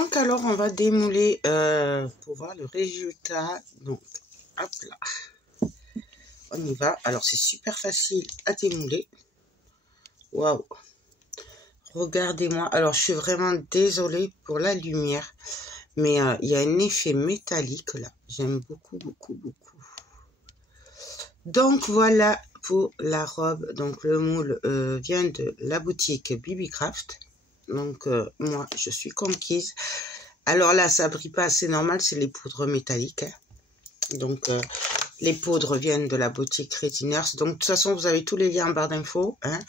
Donc, alors, on va démouler pour voir le résultat. Donc, hop là. On y va. Alors, c'est super facile à démouler. Waouh. Regardez-moi. Alors, je suis vraiment désolée pour la lumière. Mais il y a un effet métallique là. J'aime beaucoup, beaucoup, beaucoup. Donc, voilà pour la robe. Donc, le moule vient de la boutique Bibicraft. Donc, moi, je suis conquise. Alors là, ça brille pas, c'est normal, c'est les poudres métalliques. Hein. Donc, les poudres viennent de la boutique Resiners. Donc, de toute façon, vous avez tous les liens en barre d'infos. Hein.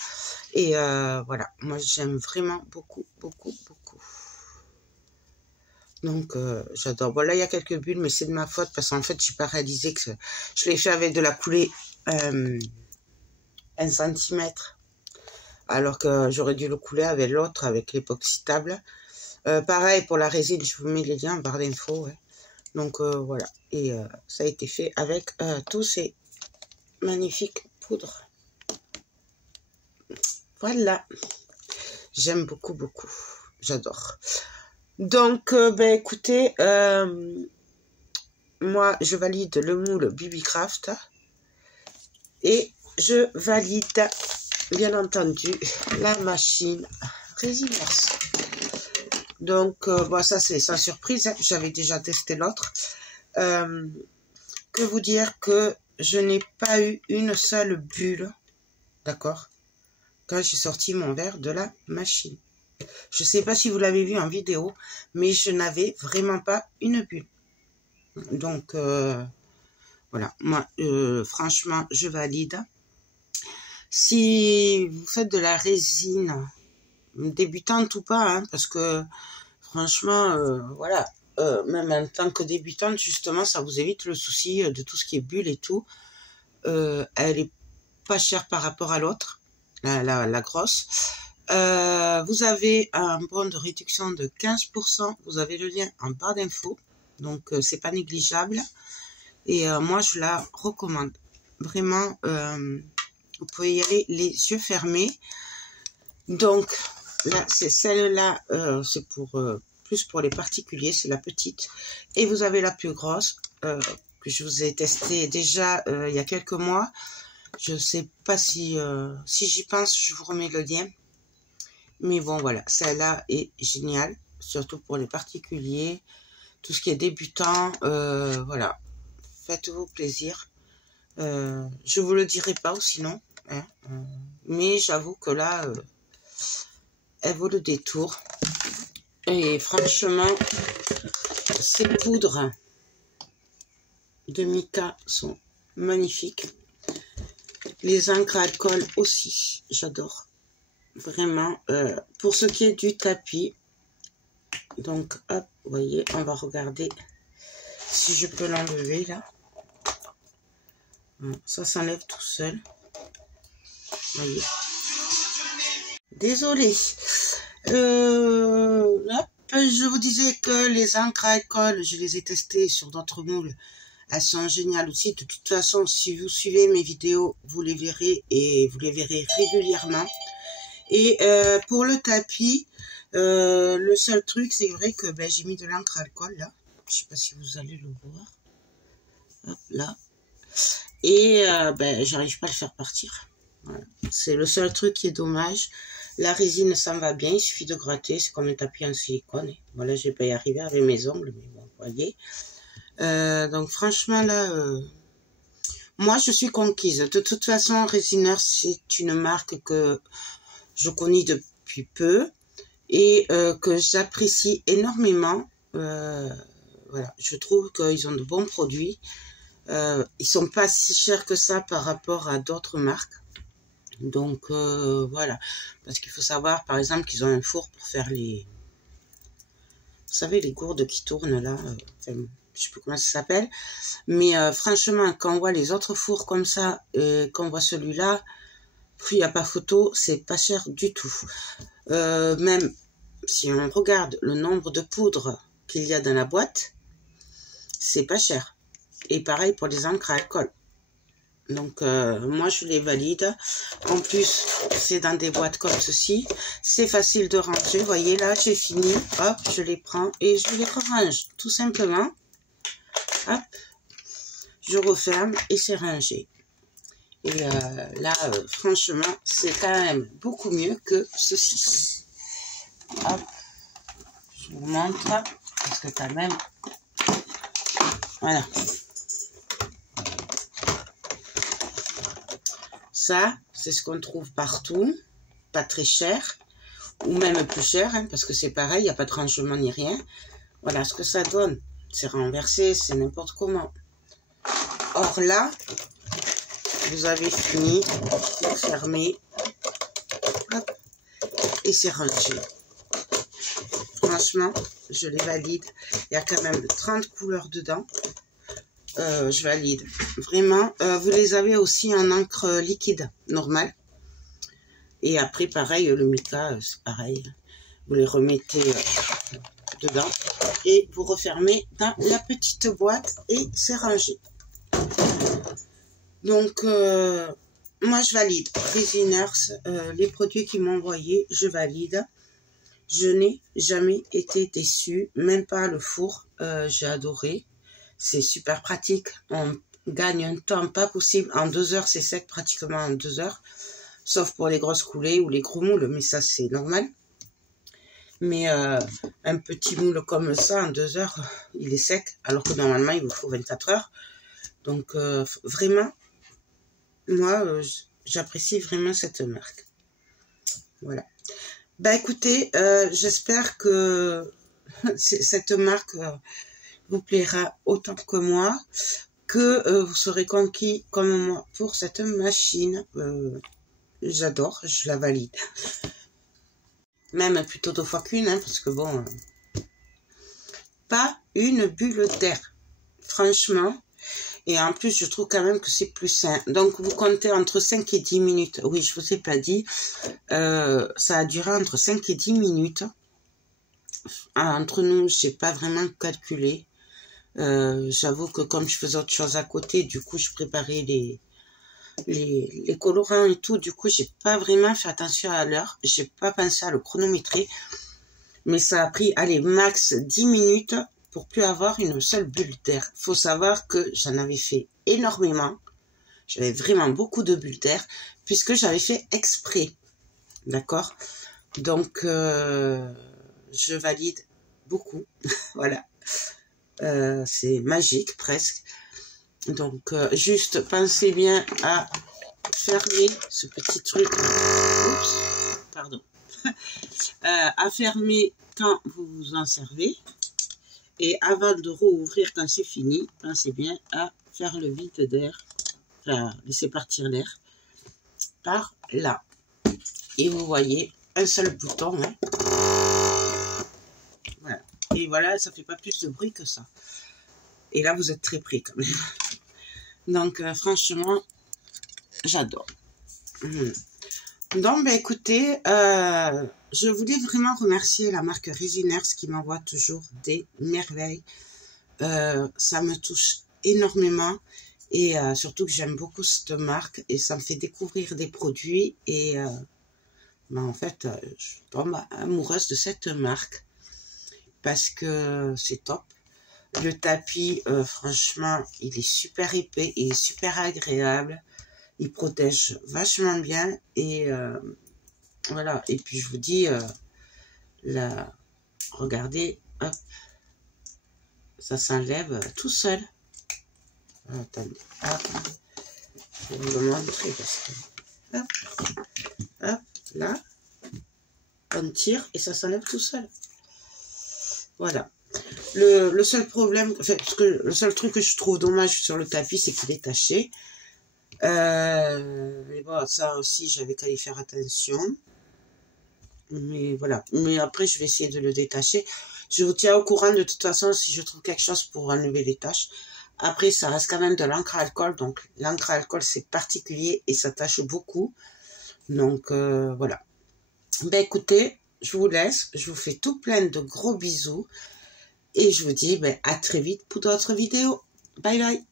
Et voilà, moi, j'aime vraiment beaucoup, beaucoup, beaucoup. Donc, j'adore. Bon, là, il y a quelques bulles, mais c'est de ma faute parce qu'en fait, je n'ai pas réalisé que je l'ai fait avec de la coulée 1 cm. Alors que j'aurais dû le couler avec l'autre, avec l'époxydable. Pareil pour la résine, je vous mets les liens en barre d'infos. Ouais. Donc voilà, et ça a été fait avec tous ces magnifiques poudres. Voilà, j'aime beaucoup, beaucoup, j'adore. Donc, ben écoutez, moi je valide le moule Bibicraft et je valide, bien entendu, la machine Resiners. Donc, bon, ça, c'est sans surprise. Hein. J'avais déjà testé l'autre. Que vous dire que je n'ai pas eu une seule bulle, d'accord, quand j'ai sorti mon verre de la machine. Je ne sais pas si vous l'avez vu en vidéo, mais je n'avais vraiment pas une bulle. Donc, voilà. Moi, franchement, je valide. Si vous faites de la résine, débutante ou pas, hein, parce que franchement, voilà, même en tant que débutante, justement, ça vous évite le souci de tout ce qui est bulle et tout. Elle est pas chère par rapport à l'autre, la grosse. Vous avez un bon de réduction de 15%. Vous avez le lien en barre d'infos, donc c'est pas négligeable. Et moi, je la recommande. Vraiment, vous pouvez y aller les yeux fermés. Donc, là, c'est celle-là, c'est pour plus pour les particuliers, c'est la petite. Et vous avez la plus grosse, que je vous ai testée déjà il y a quelques mois. Je sais pas si j'y pense, je vous remets le lien. Mais bon, voilà, celle-là est géniale, surtout pour les particuliers, tout ce qui est débutant, voilà. Faites-vous plaisir. Je vous le dirai pas, sinon. Hein, mais j'avoue que là... elle vaut le détour. Et franchement, ces poudres de mica sont magnifiques. Les encres à alcool aussi, j'adore. Vraiment, pour ce qui est du tapis. Donc, hop, vous voyez, on va regarder si je peux l'enlever là. Ça s'enlève tout seul. Voyez. Désolée. Hop, je vous disais que les encres à alcool, je les ai testées sur d'autres moules. Elles sont géniales aussi. De toute façon, si vous suivez mes vidéos, vous les verrez et vous les verrez régulièrement. Et pour le tapis, le seul truc, c'est vrai que ben, j'ai mis de l'encre à alcool là. Je sais pas si vous allez le voir. Hop là. Et ben, j'arrive pas à le faire partir. Voilà. C'est le seul truc qui est dommage. La résine, ça me va bien, il suffit de gratter, c'est comme un tapis en silicone. Voilà, je vais pas y arriver avec mes ongles, mais bon, vous voyez. Donc franchement, là, moi, je suis conquise. De toute façon, Resiners, c'est une marque que je connais depuis peu et que j'apprécie énormément. Voilà, je trouve qu'ils ont de bons produits. Ils sont pas si chers que ça par rapport à d'autres marques. Donc, voilà. Parce qu'il faut savoir, par exemple, qu'ils ont un four pour faire les... Vous savez, les gourdes qui tournent, là. Enfin, je sais plus comment ça s'appelle. Mais franchement, quand on voit les autres fours comme ça, quand on voit celui-là, puis il n'y a pas photo, c'est pas cher du tout. Même si on regarde le nombre de poudres qu'il y a dans la boîte, c'est pas cher. Et pareil pour les encres à alcool. Donc, moi, je les valide. En plus, c'est dans des boîtes comme ceci. C'est facile de ranger. Vous voyez, là, j'ai fini. Hop, je les prends et je les range. Tout simplement. Hop, je referme et c'est rangé. Et là, franchement, c'est quand même beaucoup mieux que ceci. Hop, je vous montre. Parce que quand même, voilà. Ça, c'est ce qu'on trouve partout. Pas très cher. Ou même plus cher, hein, parce que c'est pareil, il n'y a pas de rangement ni rien. Voilà ce que ça donne. C'est renversé, c'est n'importe comment. Or là, vous avez fini, vous fermez, hop, et c'est rangé. Franchement, je les valide. Il y a quand même 30 couleurs dedans. Je valide. Vraiment, vous les avez aussi en encre liquide, normale. Et après, pareil, le mica, c'est pareil. Vous les remettez dedans et vous refermez dans la petite boîte et c'est rangé. Donc, moi, je valide. Resiners, les produits qu'ils m'ont envoyés, je valide. Je n'ai jamais été déçue, même pas le four. J'ai adoré. C'est super pratique. On gagne un temps pas possible. En 2 heures, c'est sec pratiquement en 2 heures. Sauf pour les grosses coulées ou les gros moules, mais ça, c'est normal. Mais un petit moule comme ça, en 2 heures, il est sec, alors que normalement, il vous faut 24 heures. Donc, vraiment, moi, j'apprécie vraiment cette marque. Voilà. Bah, écoutez, j'espère que cette marque vous plaira autant que moi, que vous serez conquis comme moi pour cette machine. J'adore, je la valide. Même plutôt 2 fois qu'une, hein, parce que bon, pas une bulle d'air, franchement. Et en plus, je trouve quand même que c'est plus sain. Donc, vous comptez entre 5 et 10 minutes. Oui, je vous ai pas dit. Ça a duré entre 5 et 10 minutes. Entre nous, j'ai pas vraiment calculé. J'avoue que comme je faisais autre chose à côté, du coup, je préparais les colorants et tout. Du coup, j'ai pas vraiment fait attention à l'heure. J'ai pas pensé à le chronométrer. Mais ça a pris, allez, max 10 minutes pour plus avoir une seule bulle d'air. Faut savoir que j'en avais fait énormément. J'avais vraiment beaucoup de bulles d'air puisque j'avais fait exprès. D'accord? Donc, je valide beaucoup. Voilà. C'est magique presque. Donc, juste pensez bien à fermer ce petit truc. Oups, pardon. À fermer quand vous vous en servez. Et avant de rouvrir quand c'est fini, pensez bien à faire le vide d'air. Enfin, laisser partir l'air par là. Et vous voyez un seul bouton. Hein. Voilà. Et voilà, ça fait pas plus de bruit que ça. Et là, vous êtes très près quand même. Donc, franchement, j'adore. Donc, ben, écoutez, je voulais vraiment remercier la marque Resiners qui m'envoie toujours des merveilles. Ça me touche énormément et surtout que j'aime beaucoup cette marque et ça me fait découvrir des produits et ben, en fait, je tombe amoureuse de cette marque parce que c'est top. Le tapis, franchement, il est super épais et super agréable. Il protège vachement bien et voilà. Et puis je vous dis, là, regardez, hop, ça s'enlève tout seul. Attendez, hop, je vais vous le montrer parce que, hop, là, on tire et ça s'enlève tout seul. Voilà. Le seul problème, enfin, parce que le seul truc que je trouve dommage sur le tapis, c'est qu'il est taché. Mais bon, ça aussi, j'avais qu'à y faire attention. Mais voilà. Mais après, je vais essayer de le détacher. Je vous tiens au courant de toute façon si je trouve quelque chose pour enlever les taches. Après, ça reste quand même de l'encre à alcool. Donc, l'encre à alcool, c'est particulier et ça tâche beaucoup. Donc, voilà. Ben, écoutez, je vous laisse. Je vous fais tout plein de gros bisous. Et je vous dis ben, à très vite pour d'autres vidéos. Bye bye.